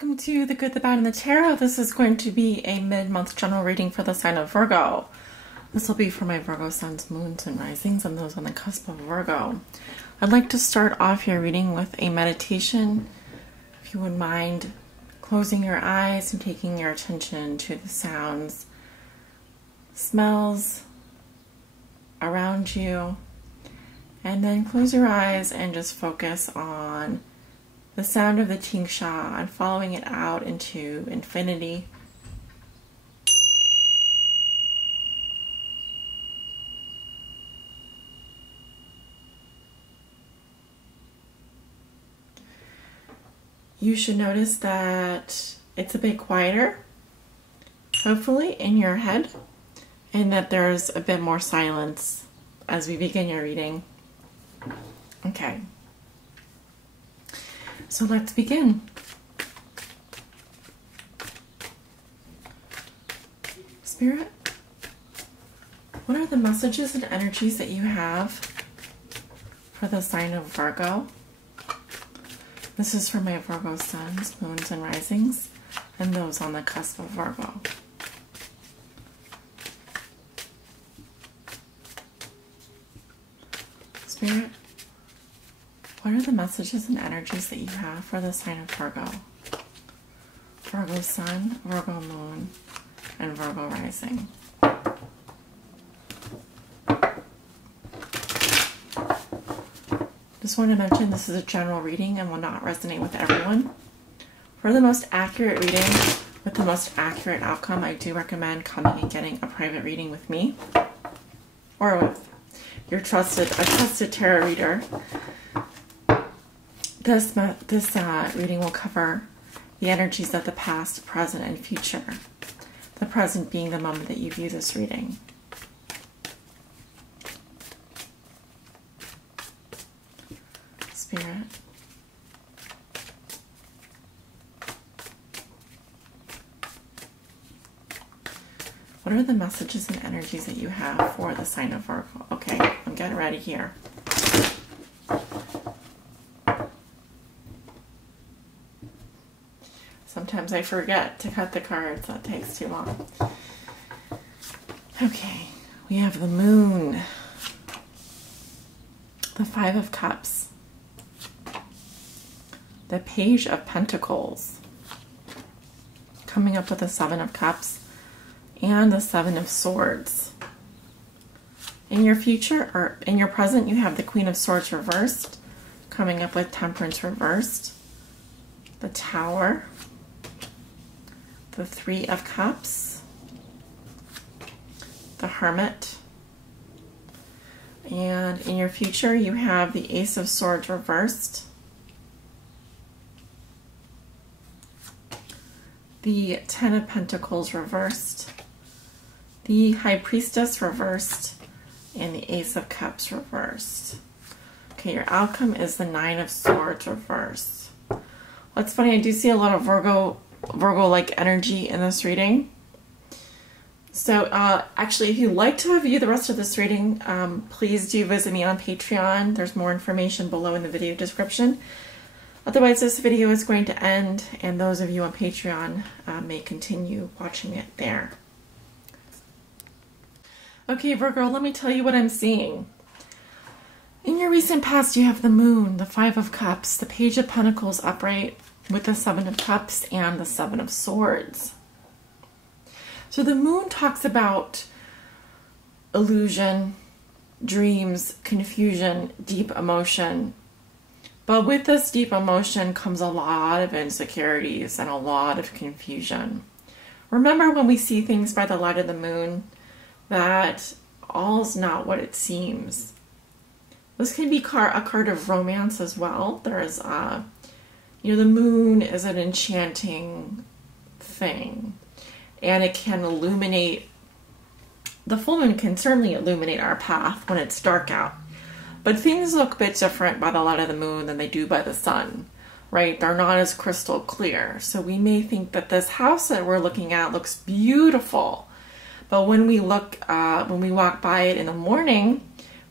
welcome to The Good, the Bad, and the Tarot. This is going to be a mid-month general reading for the sign of Virgo. This will be for my Virgo suns, moons, and risings, and those on the cusp of Virgo. I'd like to start off your reading with a meditation. If you wouldn't mind closing your eyes and taking your attention to the sounds, smells around you, and then close your eyes and just focus on the sound of the tingsha and following it out into infinity. You should notice that it's a bit quieter, hopefully, in your head, and that there's a bit more silence as we begin your reading. Okay. So let's begin. Spirit, what are the messages and energies that you have for the sign of Virgo? This is for my Virgo suns, moons, and risings, and those on the cusp of Virgo. Spirit, what are the messages and energies that you have for the sign of Virgo? Virgo sun, Virgo moon, and Virgo rising. Just want to mention this is a general reading and will not resonate with everyone. For the most accurate reading with the most accurate outcome, I do recommend coming and getting a private reading with me or with your trusted tarot reader. This reading will cover the energies of the past, present, and future. The present being the moment that you view this reading. Spirit, what are the messages and energies that you have for the sign of Virgo? Okay, I'm getting ready here. Sometimes I forget to cut the cards. That takes too long. Okay, we have the moon, the Five of Cups, the Page of Pentacles, coming up with the Seven of Cups, and the Seven of Swords. In your future, or in your present, you have the Queen of Swords reversed, coming up with Temperance reversed, the Tower, the Three of Cups, the Hermit, and in your future you have the Ace of Swords reversed, the Ten of Pentacles reversed, the High Priestess reversed, and the Ace of Cups reversed. Okay, your outcome is the Nine of Swords reversed. What's funny, I do see a lot of Virgo-like energy in this reading. So actually, if you'd like to view the rest of this reading, please do visit me on Patreon. There's more information below in the video description. Otherwise, this video is going to end, and those of you on Patreon may continue watching it there. Okay, Virgo, let me tell you what I'm seeing. In your recent past, you have the Moon, the Five of Cups, the Page of Pentacles upright, with the Seven of Cups and the Seven of Swords. So the Moon talks about illusion, dreams, confusion, deep emotion. But with this deep emotion comes a lot of insecurities and a lot of confusion. Remember, when we see things by the light of the moon, that all's not what it seems. This can be a card of romance as well. There is you know, the moon is an enchanting thing, and it can illuminate, the full moon can certainly illuminate our path when it's dark out. But things look a bit different by the light of the moon than they do by the sun, right? They're not as crystal clear. So we may think that this house that we're looking at looks beautiful, but when we walk by it in the morning,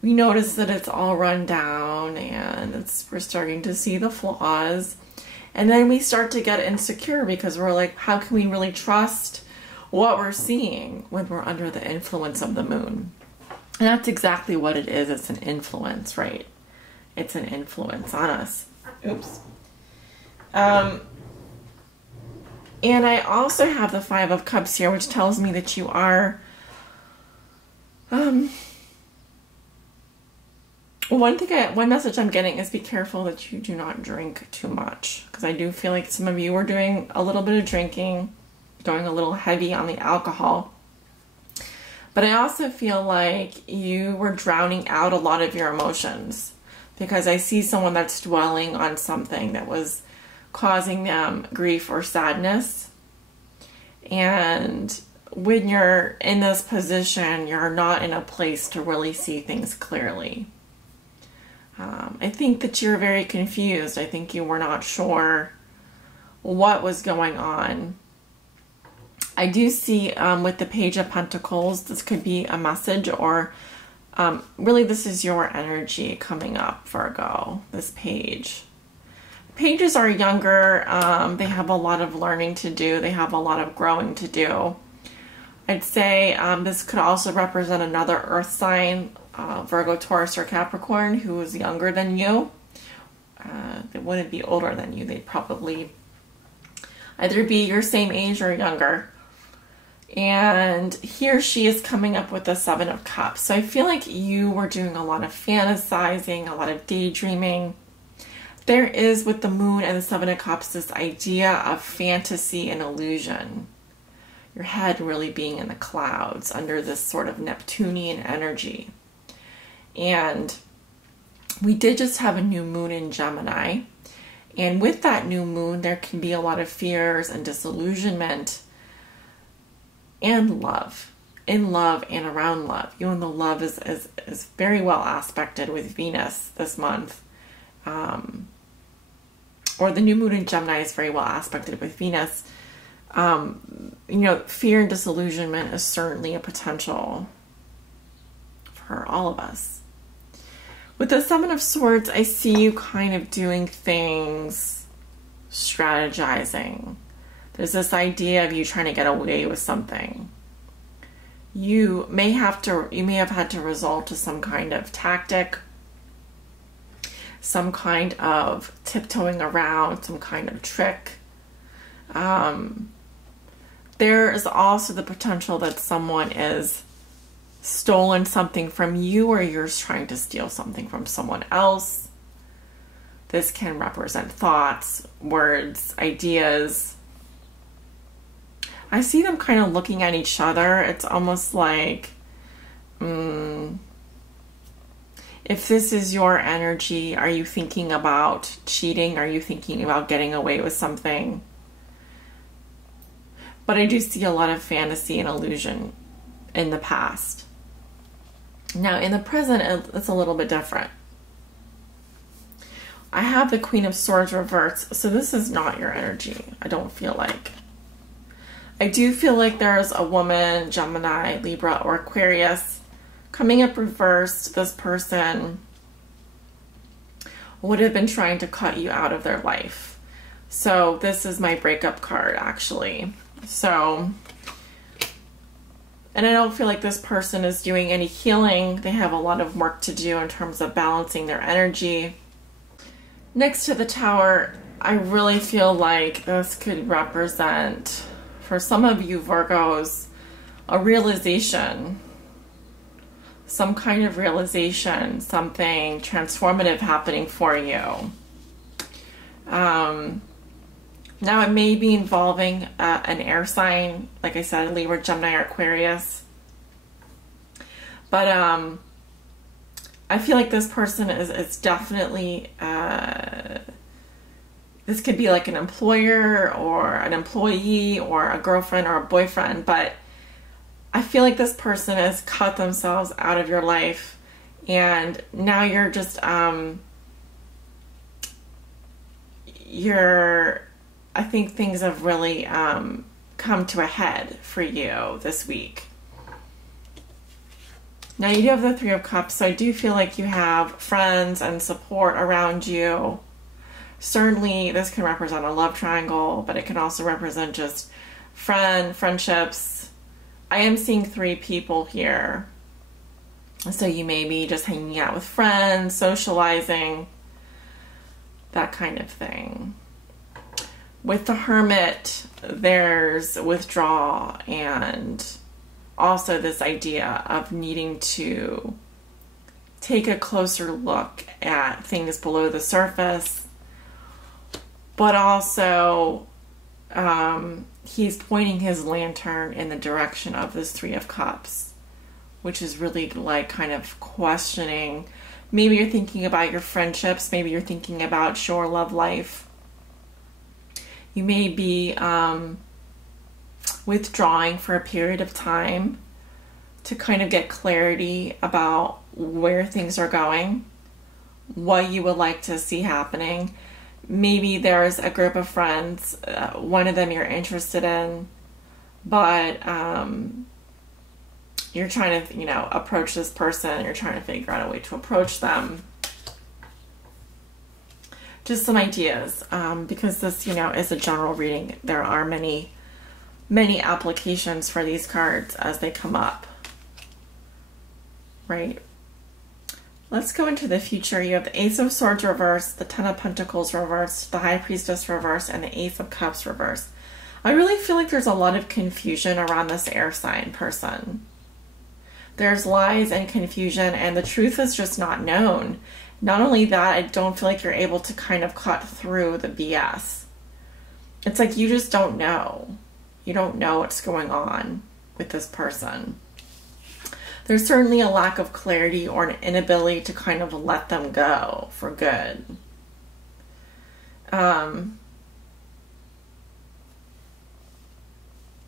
we notice that it's all run down and we're starting to see the flaws. And then we start to get insecure because we're like, how can we really trust what we're seeing when we're under the influence of the moon? And that's exactly what it is. It's an influence, right? It's an influence on us. Oops. And I also have the Five of Cups here, which tells me that you are... one message I'm getting is be careful that you do not drink too much. Because I do feel like some of you are doing a little bit of drinking, going a little heavy on the alcohol. But I also feel like you were drowning out a lot of your emotions. Because I see someone that's dwelling on something that was causing them grief or sadness. And when you're in this position, you're not in a place to really see things clearly. I think that you're very confused. I think you were not sure what was going on. I do see with the Page of Pentacles, this could be a message, or really this is your energy coming up, Virgo, this page. Pages are younger. They have a lot of learning to do. They have a lot of growing to do. I'd say this could also represent another earth sign, Virgo, Taurus, or Capricorn, who is younger than you. They wouldn't be older than you. They'd probably either be your same age or younger. And here she is coming up with the Seven of Cups. So I feel like you were doing a lot of fantasizing, a lot of daydreaming. There is, with the moon and the Seven of Cups, this idea of fantasy and illusion. Your head really being in the clouds under this sort of Neptunian energy. And we did just have a new moon in Gemini. And with that new moon, there can be a lot of fears and disillusionment and love. In love and around love. You know, the love is very well aspected with Venus this month. Or the new moon in Gemini is very well aspected with Venus. You know, fear and disillusionment is certainly a potential for all of us. With the Seven of Swords, I see you kind of doing things, strategizing. There's this idea of you trying to get away with something. You may have had to resort to some kind of tactic, some kind of tiptoeing around, some kind of trick. There is also the potential that someone is stolen something from you, or you're trying to steal something from someone else. This can represent thoughts, words, ideas. I see them kind of looking at each other. It's almost like, if this is your energy, are you thinking about cheating? Are you thinking about getting away with something? But I do see a lot of fantasy and illusion in the past. Now, in the present, it's a little bit different. I have the Queen of Swords reversed, so this is not your energy, I don't feel like. I do feel like there's a woman, Gemini, Libra, or Aquarius coming up reversed. This person would have been trying to cut you out of their life. So this is my breakup card, actually. So, and I don't feel like this person is doing any healing. They have a lot of work to do in terms of balancing their energy. Next to the Tower, I really feel like this could represent, for some of you Virgos, a realization, some kind of realization, something transformative happening for you. Now it may be involving an air sign, like I said, Libra, Gemini, or Aquarius. But I feel like this person is definitely, this could be like an employer or an employee or a girlfriend or a boyfriend, but I feel like this person has cut themselves out of your life, and now you're just, I think things have really come to a head for you this week. Now you do have the Three of Cups, so I do feel like you have friends and support around you. Certainly, this can represent a love triangle, but it can also represent just friendships. I am seeing 3 people here. So you may be just hanging out with friends, socializing, that kind of thing. With the Hermit, there's withdrawal and also this idea of needing to take a closer look at things below the surface. But also, he's pointing his lantern in the direction of this 3 of Cups, which is really like kind of questioning. Maybe you're thinking about your friendships. Maybe you're thinking about your love life. You may be withdrawing for a period of time to kind of get clarity about where things are going, what you would like to see happening. Maybe there's a group of friends, one of them you're interested in, but you're trying to, approach this person. You're trying to figure out a way to approach them. Just some ideas, because this, is a general reading. There are many, many applications for these cards as they come up, right? Let's go into the future. You have the Ace of Swords reversed, the Ten of Pentacles reversed, the High Priestess reversed, and the Ace of Cups reversed. I really feel like there's a lot of confusion around this air sign person. There's lies and confusion, and the truth is just not known. Not only that, I don't feel like you're able to kind of cut through the BS. It's like you just don't know. You don't know what's going on with this person. There's certainly a lack of clarity or an inability to kind of let them go for good. And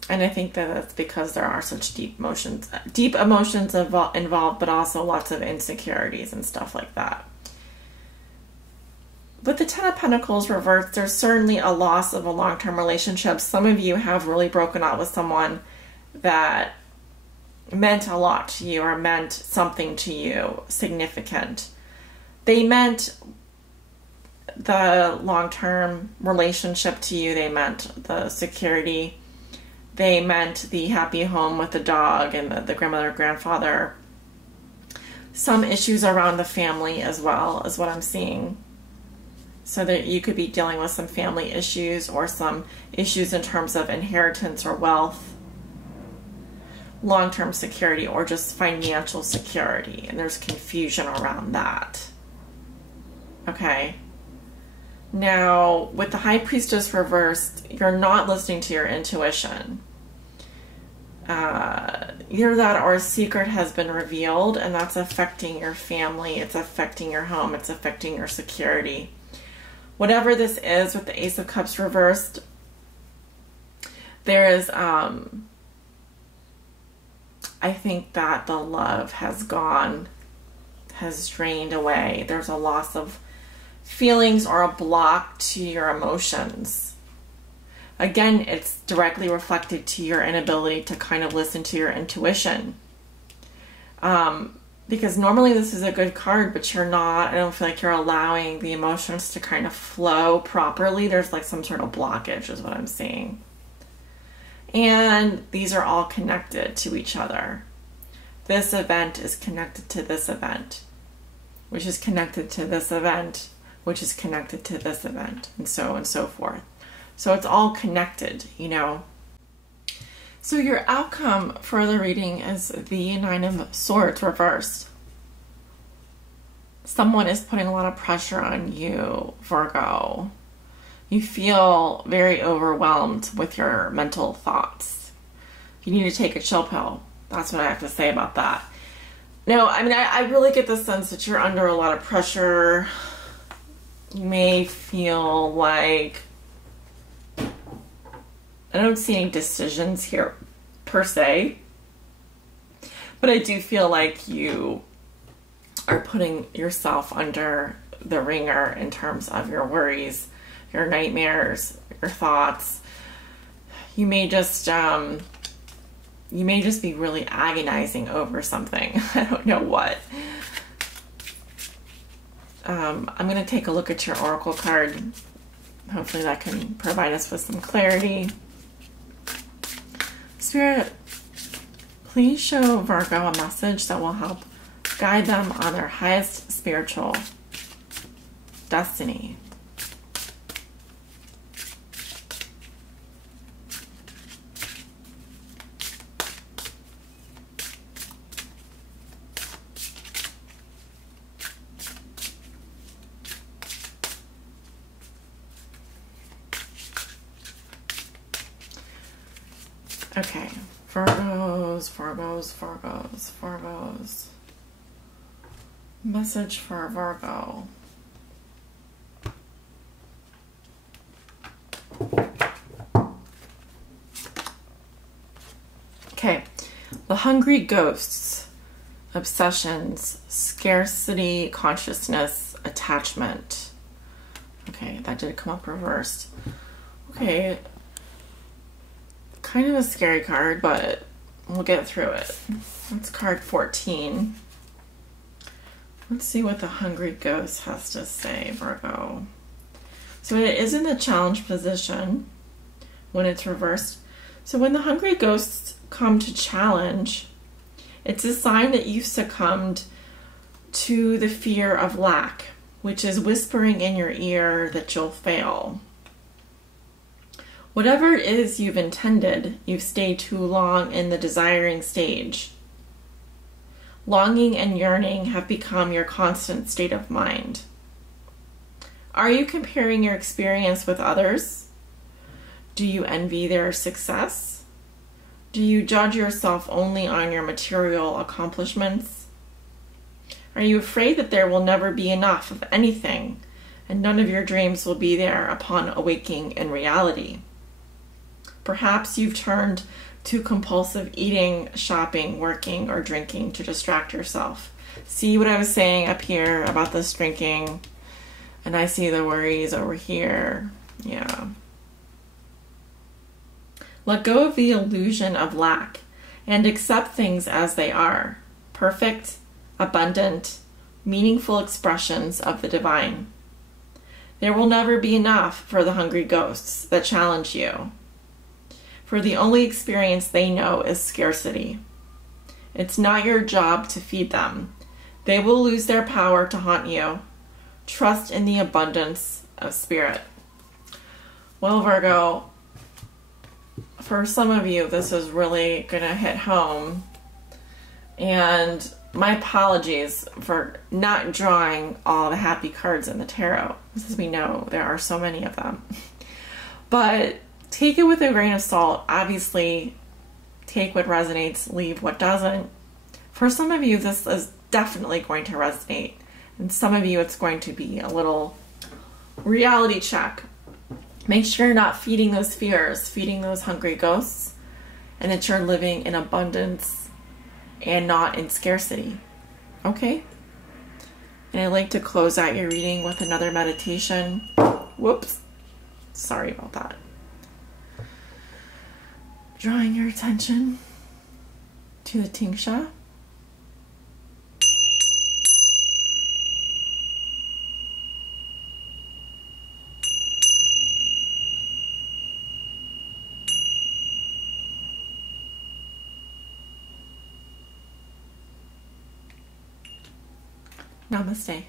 I think that that's because there are such deep emotions involved, but also lots of insecurities and stuff like that. With the Ten of Pentacles reversed, there's certainly a loss of a long-term relationship. Some of you have really broken up with someone that meant a lot to you or meant something to you significant. They meant the long-term relationship to you. They meant the security. They meant the happy home with the dog and the grandmother, grandfather. Some issues around the family as well is what I'm seeing. So that you could be dealing with some family issues or some issues in terms of inheritance or wealth, long-term security, or just financial security. And there's confusion around that. Okay. Now, with the High Priestess reversed, you're not listening to your intuition. Either that or a secret has been revealed, and that's affecting your family. It's affecting your home. It's affecting your security. Whatever this is with the Ace of Cups reversed, there is, I think that the love has drained away. There's a loss of feelings or a block to your emotions. Again, it's directly reflected to your inability to kind of listen to your intuition. Because normally this is a good card, but you're not. I don't feel like you're allowing the emotions to kind of flow properly. There's like some sort of blockage is what I'm seeing. And these are all connected to each other. This event is connected to this event, which is connected to this event, which is connected to this event, and so on and so forth. So it's all connected, So your outcome for the reading is the Nine of Swords reversed. Someone is putting a lot of pressure on you, Virgo. You feel very overwhelmed with your mental thoughts. You need to take a chill pill. That's what I have to say about that. No, I mean, I really get the sense that you're under a lot of pressure. You may feel like, I don't see any decisions here per se, but I do feel like you are putting yourself under the ringer in terms of your worries, your nightmares, your thoughts. You may just be really agonizing over something. I don't know what. I'm going to take a look at your oracle card. Hopefully that can provide us with some clarity. Spirit, please show Virgo a message that will help guide them on their highest spiritual destiny. Okay, Virgos. Message for Virgo. Okay, the hungry ghosts, obsessions, scarcity, consciousness, attachment. Okay, that did come up reversed. Okay, kind of a scary card, but we'll get through it. That's card 14. Let's see what the hungry ghost has to say, Virgo. So it is in the challenge position when it's reversed. So when the hungry ghosts come to challenge, it's a sign that you've succumbed to the fear of lack, which is whispering in your ear that you'll fail. Whatever it is you've intended, you've stayed too long in the desiring stage. Longing and yearning have become your constant state of mind. Are you comparing your experience with others? Do you envy their success? Do you judge yourself only on your material accomplishments? Are you afraid that there will never be enough of anything and none of your dreams will be there upon awaking in reality? Perhaps you've turned to compulsive eating, shopping, working, or drinking to distract yourself. See what I was saying up here about this drinking? And I see the worries over here. Yeah. Let go of the illusion of lack and accept things as they are. Perfect, abundant, meaningful expressions of the divine. There will never be enough for the hungry ghosts that challenge you. For the only experience they know is scarcity. It's not your job to feed them. They will lose their power to haunt you. Trust in the abundance of spirit. Well, Virgo, for some of you, this is really going to hit home. And my apologies for not drawing all the happy cards in the tarot, because we know there are so many of them. But take it with a grain of salt. Obviously, take what resonates, leave what doesn't. For some of you, this is definitely going to resonate. And some of you, it's going to be a little reality check. Make sure you're not feeding those fears, feeding those hungry ghosts, and that you're living in abundance and not in scarcity. Okay? And I'd like to close out your reading with another meditation. Whoops. Sorry about that. Drawing your attention to the Tingsha. Namaste.